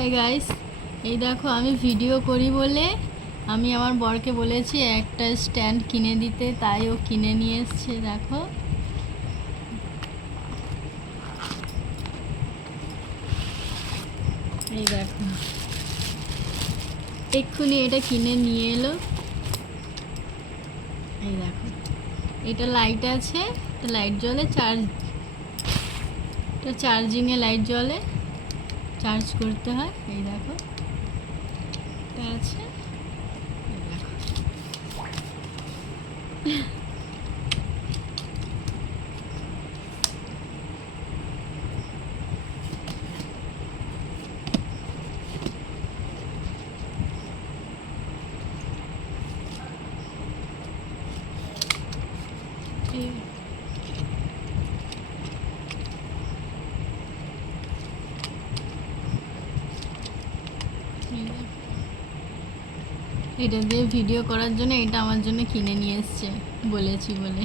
Hi guys, এই দেখো আমি ভিডিও করি বলে আমি আমার বরকে বলেছি একটা স্ট্যান্ড কিনে দিতে, তাই ও কিনে নিয়ে এসছে। দেখো এই দেখো এক্ষুনি এটা কিনে নিয়ে এলো। এই দেখো এটা লাইট আছে, এটা লাইট জ্বলে, এটা চার্জিংয়ে লাইট জ্বলে, চার্জ করতে হয়। এই দেখো এটা আছে, এই দেখো এই এটা দিয়ে ভিডিও করার জন্য এটা আমার জন্য কিনে নিয়ে এসছে বলেছি বলে।